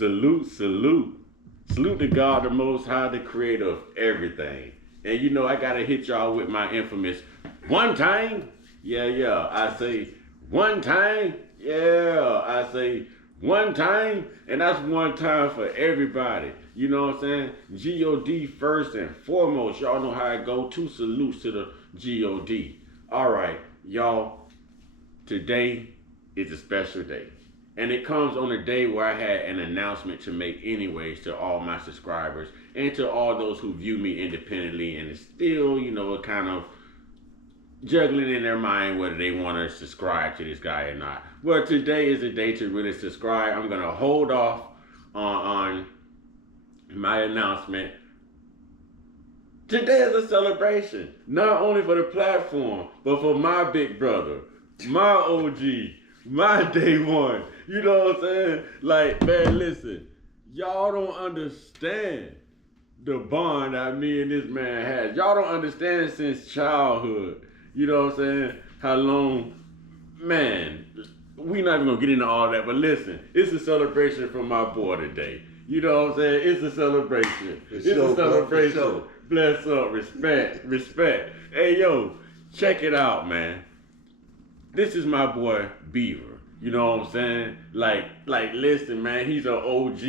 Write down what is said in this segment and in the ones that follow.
Salute, salute. Salute to God, the Most High, the creator of everything. And you know, I gotta hit y'all with my infamous one time. Yeah. I say one time. Yeah, I say one time. And that's one time for everybody. You know what I'm saying? G-O-D first and foremost. Y'all know how I go. Two salutes to the G-O-D. All right, y'all. Today is a special day. And it comes on a day where I had an announcement to make anyways to all my subscribers and to all those who view me independently and is still, you know, kind of juggling in their mind whether they want to subscribe to this guy or not. Well, today is a day to really subscribe. I'm going to hold off on my announcement. Today is a celebration, not only for the platform, but for my big brother, my OG, my day one. You know what I'm saying? Like, man, listen, y'all don't understand the bond that me and this man has. Y'all don't understand since childhood. You know what I'm saying? How long, man, we not even gonna get into all that, but listen, it's a celebration for my boy today. You know what I'm saying? It's a celebration. It's a celebration. Bro, bless up, respect. Hey, yo, check it out, man. This is my boy, Beaver. You know what I'm saying? Like, listen, man, he's an OG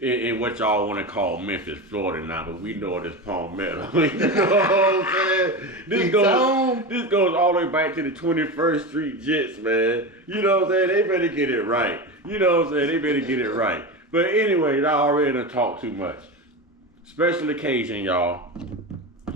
in what y'all want to call Memphis, Florida now, but we know it as Palmetto. You know what I'm saying? This goes all the way back to the 21st Street Jets, man. You know what I'm saying? They better get it right. You know what I'm saying? They better get it right. But anyway, I already done talked too much. Special occasion, y'all.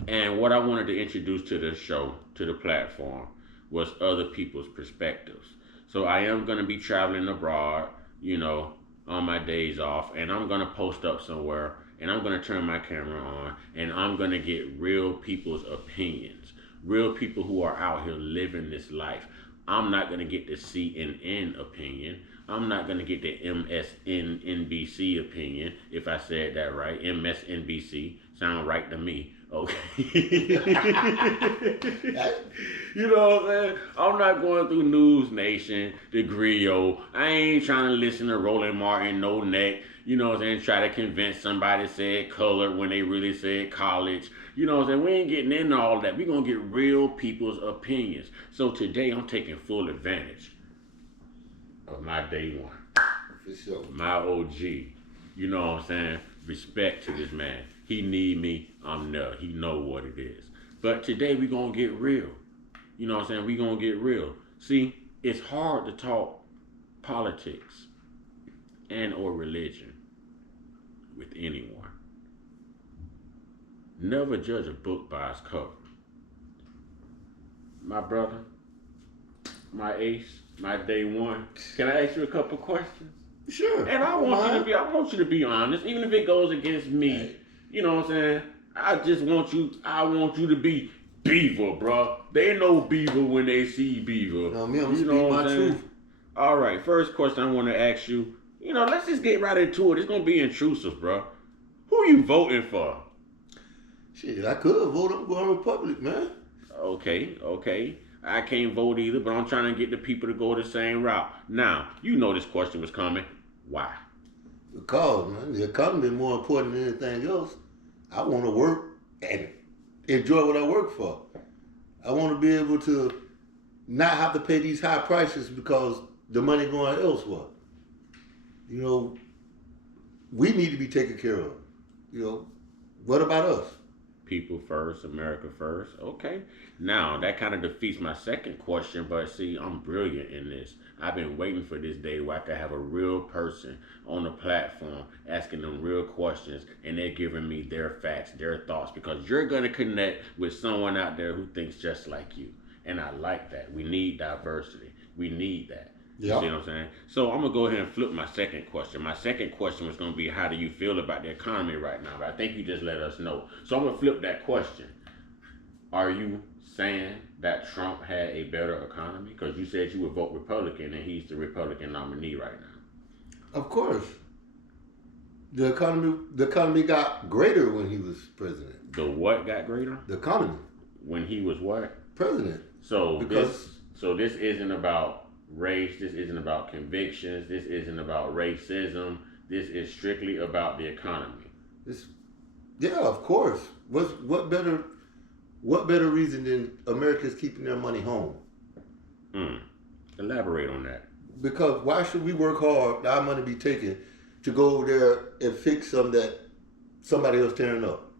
And what I wanted to introduce to the show, to the platform, was other people's perspectives. So I am going to be traveling abroad, you know, on my days off, and I'm going to post up somewhere, and I'm going to turn my camera on, and I'm going to get real people's opinions, real people who are out here living this life. I'm not going to get the CNN opinion. I'm not going to get the MSNBC opinion, if I said that right. MSNBC, sound right to me. Okay. You know what I'm saying? I'm not going through News Nation, The Griot. I ain't trying to listen to Roland Martin, No Neck. You know what I'm saying? Try to convince somebody said color when they really said college. You know what I'm saying? We ain't getting into all that. We're going to get real people's opinions. So today I'm taking full advantage of my day one. For sure. My OG. You know what I'm saying? Respect to this man. He need me, I'm there. He know what it is. But today we gonna get real. You know what I'm saying? We gonna get real. See, it's hard to talk politics and or religion with anyone. Never judge a book by its cover. My brother, my ace, my day one. Can I ask you a couple questions? Sure. And I want you to be honest, even if it goes against me. Hey. You know what I'm saying? I want you to be Beaver, bro. They know Beaver when they see Beaver. No, me, I'm you know my truth. All right, first question I want to ask you. You know, let's just get right into it. It's gonna be intrusive, bro. Who you voting for? Shit, I could vote. I'm going Republic, man. Okay. I can't vote either, but I'm trying to get the people to go the same route. Now, you know this question was coming. Why? Because, man, the economy is more important than anything else. I want to work and enjoy what I work for. I want to be able to not have to pay these high prices because the money going elsewhere. You know, we need to be taken care of. You know, what about us? People first, America first. Okay. Now, that kind of defeats my second question, but see, I'm brilliant in this. I've been waiting for this day where I could have a real person on the platform asking them real questions, and they're giving me their facts, their thoughts, because you're going to connect with someone out there who thinks just like you. And I like that. We need diversity. We need that. You see what I'm saying? So I'm going to go ahead and flip my second question. My second question was going to be, how do you feel about the economy right now? But I think you just let us know. So I'm going to flip that question. Are you saying that Trump had a better economy? Because you said you would vote Republican, and he's the Republican nominee right now. Of course. The economy got greater when he was president. The what got greater? The economy. When he was what? President. So this isn't about race. This isn't about convictions. This isn't about racism. this is strictly about the economy. Yeah, of course. What better reason than Americans keeping their money home? Elaborate on that. Because why should we work hard, our money be taken, to go over there and fix something that somebody else tearing up?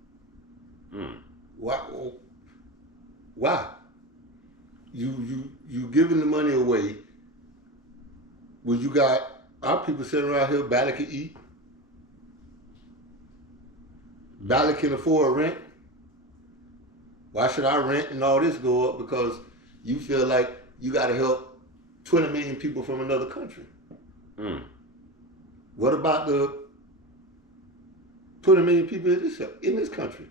Why? Why? You giving the money away when you got our people sitting around here barely can eat, barely can afford rent. Why should our rent and all this go up because you feel like you got to help 20 million people from another country? What about the 20 million people in this country?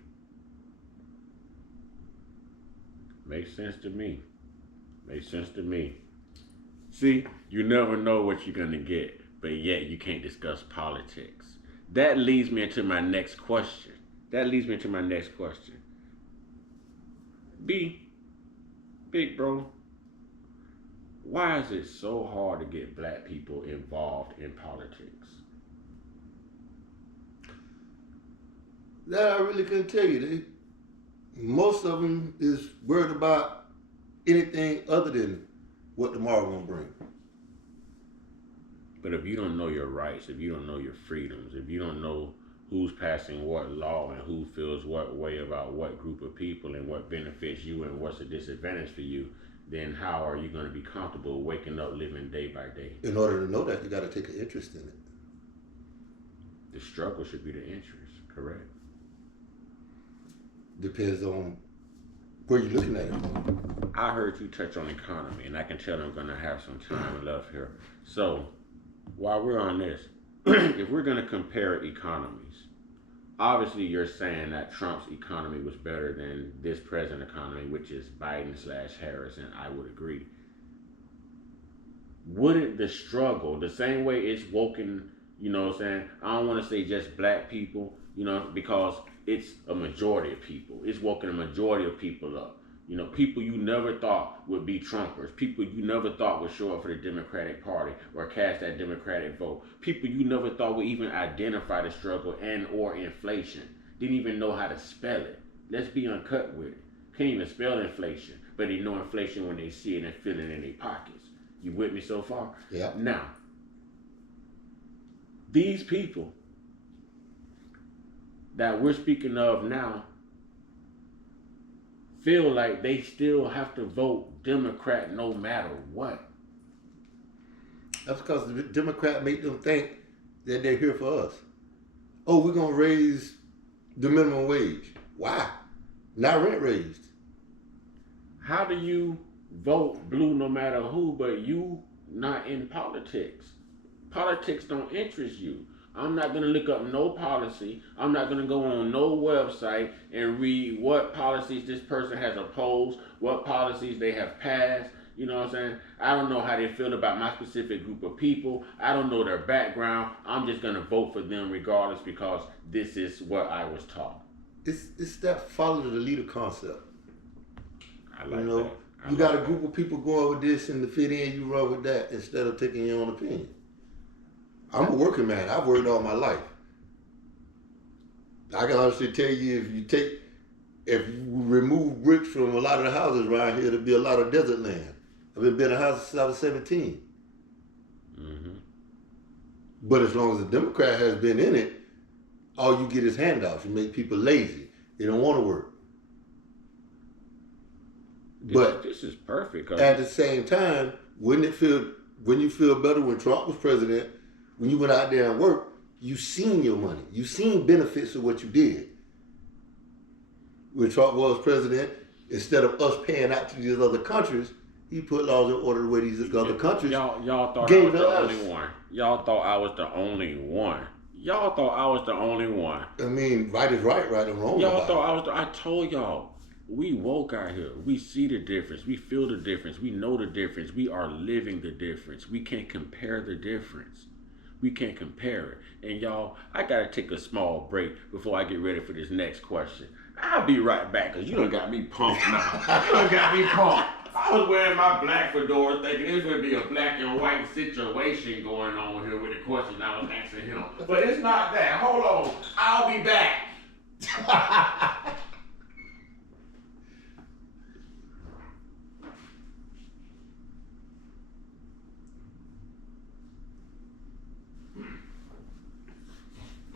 Makes sense to me. Makes sense to me. See, you never know what you're going to get, but yet you can't discuss politics. That leads me into my next question. Big bro, why is it so hard to get black people involved in politics? That I really couldn't tell you. Most of them is worried about anything other than what tomorrow gonna bring. But if you don't know your rights, if you don't know your freedoms, if you don't know who's passing what law and who feels what way about what group of people and what benefits you and what's a disadvantage for you, then how are you going to be comfortable waking up living day by day? In order to know that, you got to take an interest in it. The struggle should be the interest, correct? Depends on where you're looking at it. I heard you touch on economy, and I can tell I'm going to have some time left here. So, while we're on this, if we're going to compare economies, obviously you're saying that Trump's economy was better than this present economy, which is Biden/Harris, and I would agree. Wouldn't the struggle, the same way it's woken, you know what I'm saying? I don't want to say just black people, you know, because it's a majority of people. It's woken a majority of people up. You know, people you never thought would be Trumpers. People you never thought would show up for the Democratic Party or cast that Democratic vote. People you never thought would even identify the struggle and or inflation. Didn't even know how to spell it. Let's be uncut with it. Can't even spell inflation, but they know inflation when they see it and feel it in their pockets. You with me so far? Yeah. Now, these people that we're speaking of now feel like they still have to vote Democrat no matter what. That's because the Democrat make them think that they're here for us. Oh, we're going to raise the minimum wage. Why? Not rent raised. How do you vote blue no matter who, but you not in politics? Politics don't interest you. I'm not going to look up no policy. I'm not going to go on no website and read what policies this person has opposed, what policies they have passed. You know what I'm saying? I don't know how they feel about my specific group of people. I don't know their background. I'm just going to vote for them regardless because this is what I was taught. It's that follow the leader concept. I like that. You got a group of people going with this and to fit in, you run with that instead of taking your own opinion. I'm a working man. I've worked all my life. I can honestly tell you, if you remove bricks from a lot of the houses around here, there'd be a lot of desert land. I've been in a house since I was 17. Mm-hmm. But as long as the Democrat has been in it, all you get is handouts. You make people lazy. They don't want to work. This is perfect. At the same time, wouldn't it feel when you feel better when Trump was president? When you went out there and worked, you seen your money. You seen benefits of what you did. When Trump was president, instead of us paying out to these other countries, he put laws in order the way these other countries y'all thought gave I was to the us. only one. Y'all thought I was the only one. Y'all thought I was the only one. I mean, right is right, right is wrong. Y'all thought I told y'all, we woke out here. We see the difference. We feel the difference. We know the difference. We are living the difference. We can't compare the difference. We can't compare it. And y'all, I gotta take a small break before I get ready for this next question. I'll be right back, because you done got me pumped now. You done got me pumped. I was wearing my black fedora thinking this would be a black and white situation going on here with the question I was asking him. But it's not that. Hold on. I'll be back.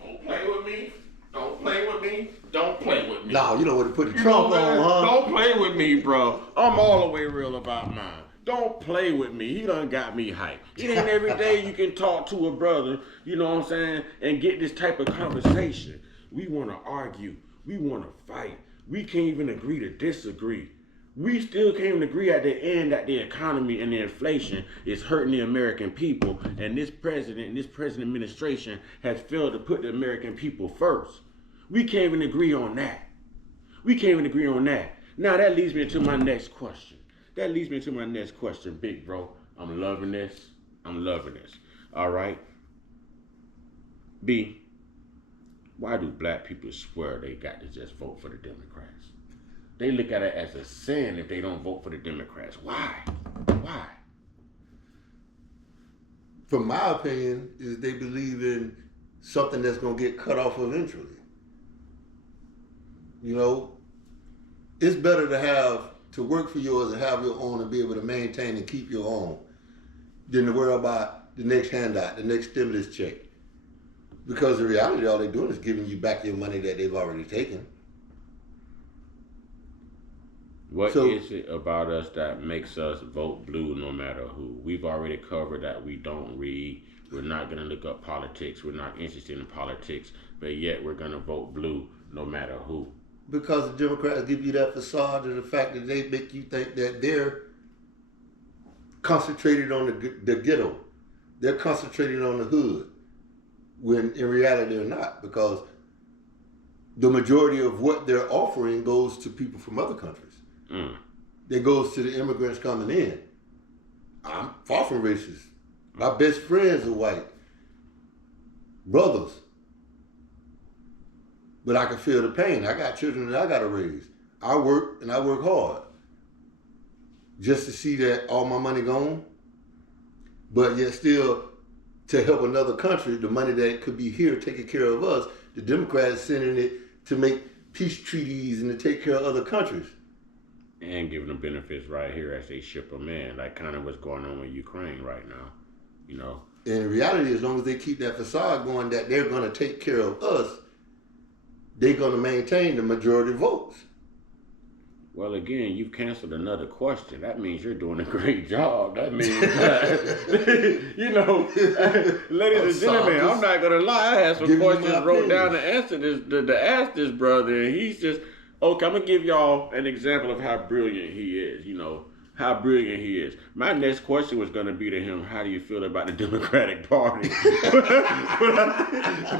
Don't play with me. Don't play with me. Don't play with me. No, you know what to put the Trump on, huh? Don't play with me, bro. I'm all the way real about mine. Don't play with me. He done got me hyped. It ain't every day you can talk to a brother, you know what I'm saying, and get this type of conversation. We want to argue. We want to fight. We can't even agree to disagree. We still can't even agree at the end that the economy and the inflation is hurting the American people, and this president and this present administration has failed to put the American people first. We can't even agree on that. We can't even agree on that. Now that leads me to my next question. Big bro. I'm loving this. All right. B, why do black people swear they got to just vote for the Democrats? They look at it as a sin if they don't vote for the Democrats. Why? From my opinion, is they believe in something that's going to get cut off eventually. You know, it's better to work for yours and have your own and be able to maintain and keep your own than to worry about the next handout, the next stimulus check. Because in reality, all they're doing is giving you back your money that they've already taken. What is it about us that makes us vote blue no matter who? We've already covered that we don't read. We're not going to look up politics. We're not interested in politics. But yet we're going to vote blue no matter who. Because the Democrats give you that facade of the fact that they make you think that they're concentrated on the ghetto. They're concentrated on the hood. When in reality they're not. Because the majority of what they're offering goes to people from other countries. It goes to the immigrants coming in. I'm far from racist. My best friends are white. Brothers. But I can feel the pain. I got children that I got to raise. I work and I work hard. Just to see that all my money gone. But yet still to help another country, the money that could be here taking care of us, the Democrats sending it to make peace treaties and to take care of other countries. And giving them benefits right here as they ship them in, like kind of what's going on with Ukraine right now, you know. And in reality, as long as they keep that facade going that they're going to take care of us, they're going to maintain the majority votes. Well, again, you've canceled another question. That means you're doing a great job. That means, that, you know, ladies and gentlemen, I'm not going to lie. I had some questions wrote down to answer this, to ask this brother, and he's just... Okay, I'm going to give y'all an example of how brilliant he is, you know, how brilliant he is. My next question was going to be to him, how do you feel about the Democratic Party? but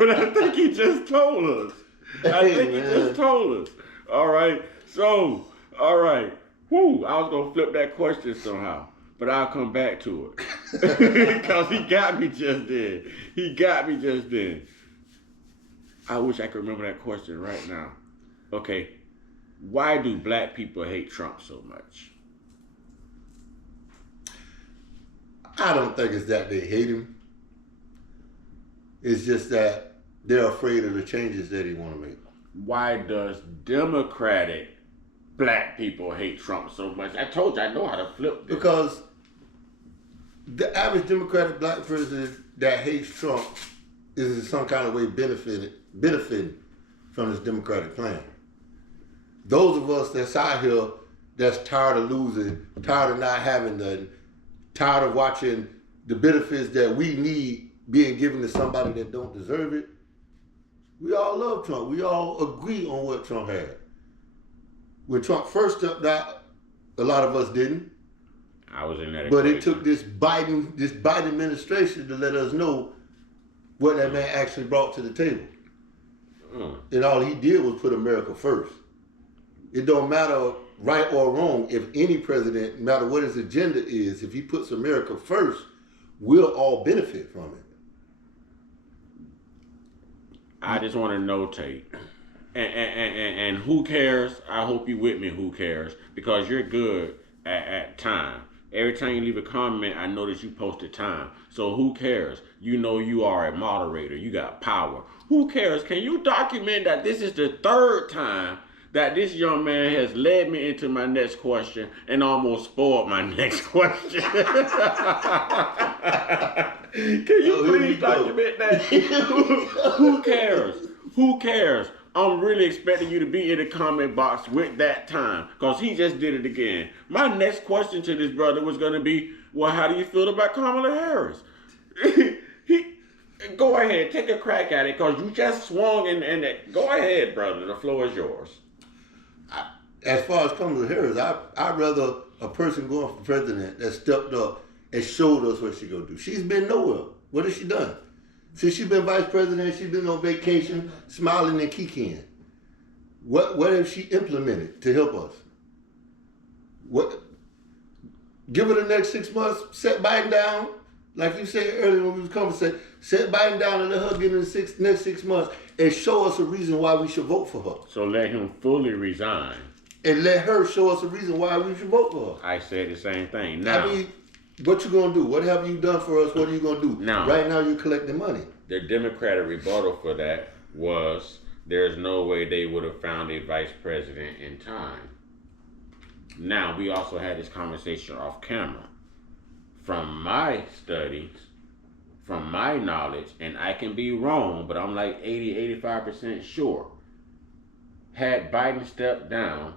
I think he just told us. He just told us. All right. So, all right. Whew, I was going to flip that question somehow, but I'll come back to it. Because he got me just then. I wish I could remember that question right now. Okay. Why do black people hate Trump so much? I don't think it's that they hate him. It's just that they're afraid of the changes that he want to make. Why does Democratic black people hate Trump so much? I told you I know how to flip this. Because the average Democratic black person that hates Trump is in some kind of way benefiting from his Democratic plan. Those of us that's out here that's tired of losing, tired of not having nothing, tired of watching the benefits that we need being given to somebody that don't deserve it, we all love Trump. We all agree on what Trump had. When Trump first stepped out, a lot of us didn't. I was in that. But it took this Biden administration to let us know what that man actually brought to the table. And all he did was put America first. It don't matter right or wrong, if any president, no matter what his agenda is, if he puts America first, we'll all benefit from it. I just want to notate, and who cares? I hope you with me, who cares? Because you're good at time. Every time you leave a comment, I notice you posted time. So who cares? You know you are a moderator. You got power. Who cares? Can you document that this is the third time that this young man has led me into my next question and almost spoiled my next question? Can you please document that? Who cares? Who cares? I'm really expecting you to be in the comment box with that time, because he just did it again. My next question to this brother was going to be, well, how do you feel about Kamala Harris? Go ahead, take a crack at it, because you just swung and go ahead, brother. The floor is yours. As far as Kamala Harris, I'd rather a person going for president that stepped up and showed us what she's going to do. She's been nowhere. What has she done? Since she's been vice president, she's been on vacation, smiling and kikiing. What have she implemented to help us? What? Give her the next 6 months, set Biden down, like you said earlier when we was conversing, set Biden down and let her get in the next 6 months and show us a reason why we should vote for her. So let him fully resign. And let her show us a reason why we should vote for her. I said the same thing. Now, I mean, what you gonna do? What have you done for us? What are you gonna do? Now, right now you're collecting money. The Democratic rebuttal for that was there's no way they would have found a vice president in time. Now, we also had this conversation off camera. From my studies, from my knowledge, and I can be wrong, but I'm like 85% sure, had Biden stepped down,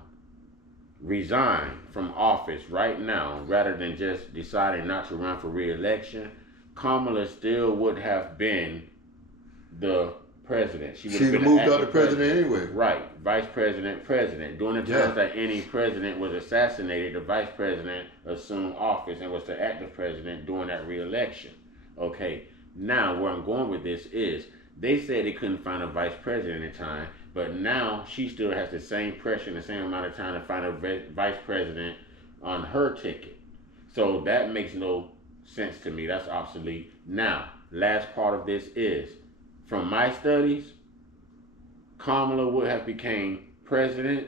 resigned from office right now, rather than just deciding not to run for re-election, Kamala still would have been the president. She would have moved out the president anyway. Right. Vice president, president. During the times that any president was assassinated, the vice president assumed office and was the active president during that re-election. Okay. Now, where I'm going with this is, they said they couldn't find a vice president in time, but now she still has the same pressure and the same amount of time to find a vice president on her ticket. So that makes no sense to me. That's obsolete. Now, last part of this is, from my studies, Kamala would have became president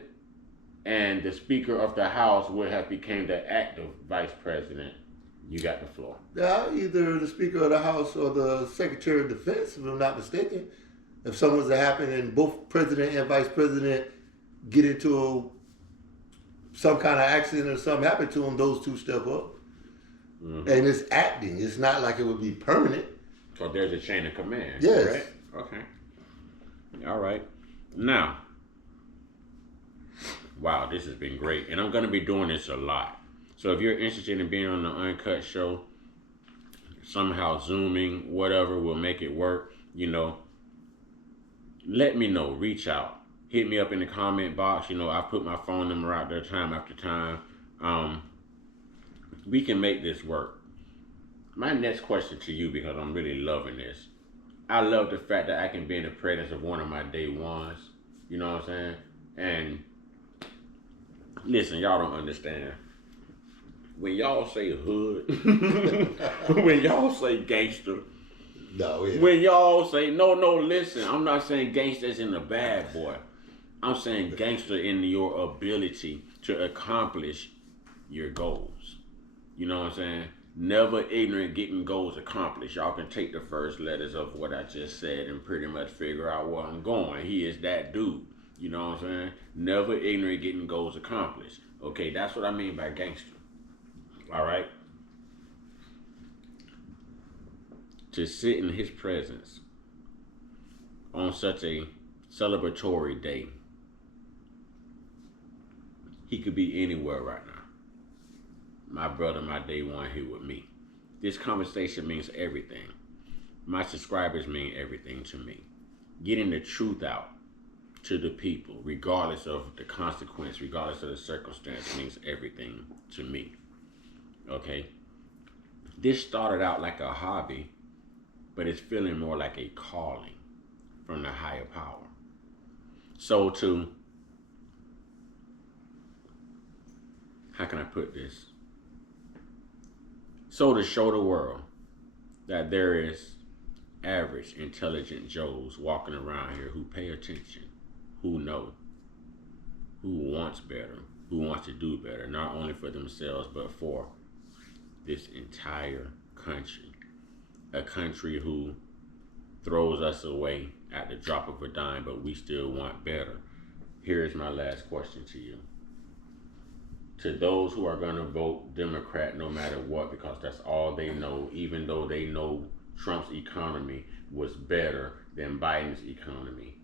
and the Speaker of the House would have became the active vice president. You got the floor. Yeah, either the Speaker of the House or the Secretary of Defense, if I'm not mistaken. If something's to happen and both president and vice president get into some kind of accident or something happen to them, those two step up. Mm-hmm. And it's acting. It's not like it would be permanent. So there's a chain of command. Yes. Correct? Okay. All right. Now, wow, this has been great. And I'm going to be doing this a lot. So if you're interested in being on the Uncut show, somehow Zooming, whatever, will make it work, you know, let me know. Reach out. Hit me up in the comment box. You know, I put my phone number out there time after time. We can make this work. My next question to you, because I'm really loving this. I love the fact that I can be in the presence of one of my day ones. You know what I'm saying? And listen, y'all don't understand. When y'all say hood, when y'all say gangster, no, yeah. When y'all say, no, listen, I'm not saying gangster as in a bad boy. I'm saying gangster in your ability to accomplish your goals. You know what I'm saying? Never ignorant getting goals accomplished. Y'all can take the first letters of what I just said and pretty much figure out where I'm going. He is that dude. You know what I'm saying? Never ignorant getting goals accomplished. Okay, that's what I mean by gangster. All right? To sit in his presence on such a celebratory day. He could be anywhere right now. My brother, my day one here with me. This conversation means everything. My subscribers mean everything to me. Getting the truth out to the people, regardless of the consequence, regardless of the circumstance, means everything to me. Okay? This started out like a hobby, but it's feeling more like a calling from the higher power. So how can I put this? So to show the world that there is average, intelligent Joes walking around here who pay attention, who know, who wants better, who wants to do better, not only for themselves, but for this entire country. A country who throws us away at the drop of a dime, but we still want better. Here's my last question to you. To those who are going to vote Democrat no matter what, because that's all they know, even though they know Trump's economy was better than Biden's economy.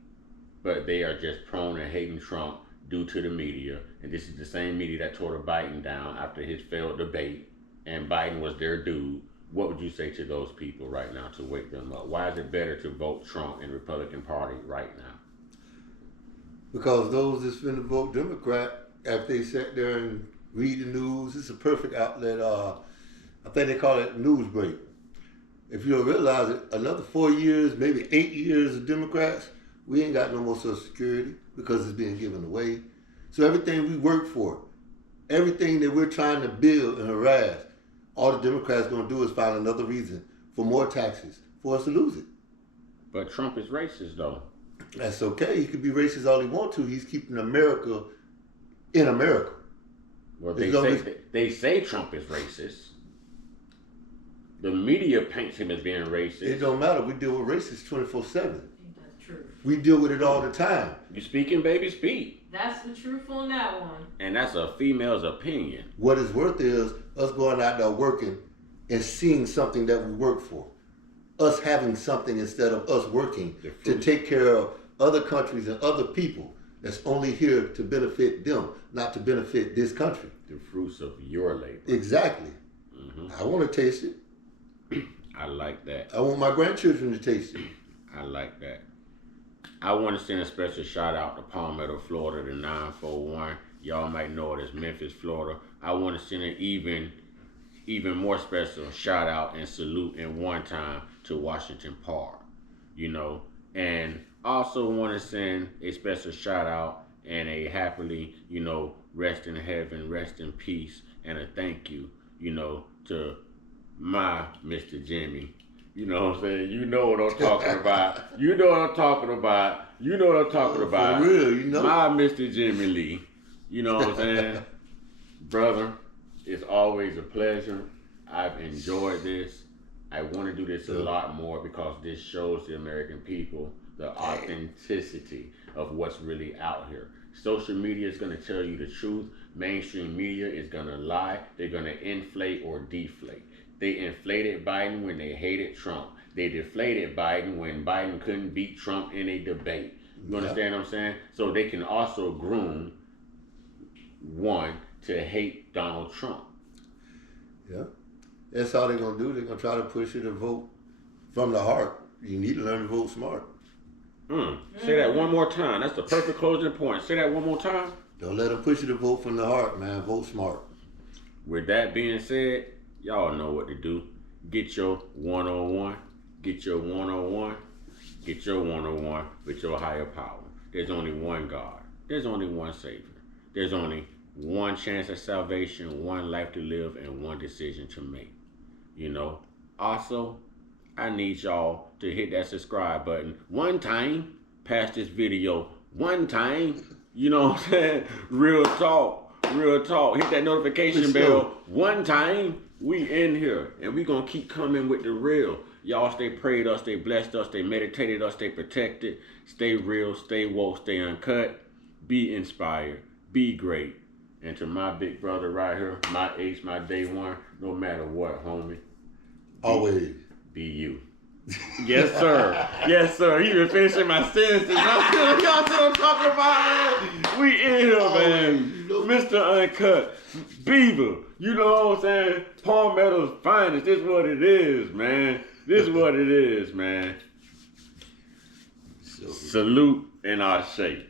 But they are just prone to hating Trump due to the media. And this is the same media that tore Biden down after his failed debate. And Biden was their dude. What would you say to those people right now to wake them up? Why is it better to vote Trump and Republican Party right now? Because those that's finna vote Democrat, after they sat there and read the news, it's a perfect outlet. I think they call it news break. If you don't realize it, another 4 years, maybe 8 years of Democrats, we ain't got no more Social Security because it's being given away. So everything we work for, everything that we're trying to build and harass, all the Democrats going to do is find another reason for more taxes for us to lose it. But Trump is racist, though. That's okay. He could be racist all he wants to. He's keeping America in America. Well, they say Trump is racist. The media paints him as being racist. It don't matter. We deal with racists 24/7. That's true. We deal with it all the time. You speaking, baby, speak. That's the truth on that one. And that's a female's opinion. What it's worth is us going out there working and seeing something that we work for. Us having something instead of us working to take care of other countries and other people that's only here to benefit them, not to benefit this country. The fruits of your labor. Exactly. Mm-hmm. I want to taste it. I like that. I want my grandchildren to taste it. I like that. I want to send a special shout out to Palmetto, Florida, the 941. Y'all might know it as Memphis, Florida. I want to send an even more special shout out and salute in one time to Washington Park, and also want to send a special shout out and a happily, rest in heaven, rest in peace, and a thank you, to my Mr. Jimmy. You know what I'm saying? You know what I'm talking about. You know what I'm talking about. You know what I'm talking about. For real, My Mr. Jimmy Lee. You know what I'm saying? Brother, it's always a pleasure. I've enjoyed this. I want to do this a lot more because this shows the American people the authenticity of what's really out here. Social media is going to tell you the truth. Mainstream media is going to lie. They're going to inflate or deflate. They inflated Biden when they hated Trump. They deflated Biden when Biden couldn't beat Trump in a debate. You understand what I'm saying? So they can also groom one to hate Donald Trump. Yeah. That's all they're going to do. They're going to try to push you to vote from the heart. You need to learn to vote smart. Say that one more time. That's the perfect closing point. Say that one more time. Don't let them push you to vote from the heart, man. Vote smart. With that being said, y'all know what to do. Get your one-on-one. Get your one-on-one. Get your one-on-one with your higher power. There's only one God. There's only one Savior. There's only one chance at salvation, one life to live, and one decision to make. Also, I need y'all to hit that subscribe button one time, past this video one time. You know what I'm saying? Real talk. Hit that notification bell one time. We in here, and we gonna keep coming with the real. Y'all stay prayed us, stay blessed us, stay meditated us, stay protected, stay real, stay woke, stay uncut, be inspired, be great. And to my big brother right here, my ace, my day one, no matter what, homie. Always. Be you. Yes, sir. Yes, sir. He been finishing my sentences. Y'all see what I'm talking about, man? We in here, man. Mr. Uncut. Beaver. You know what I'm saying? Palmetto's finest. This is what it is, man. This is what it is, man. Salute in our shape.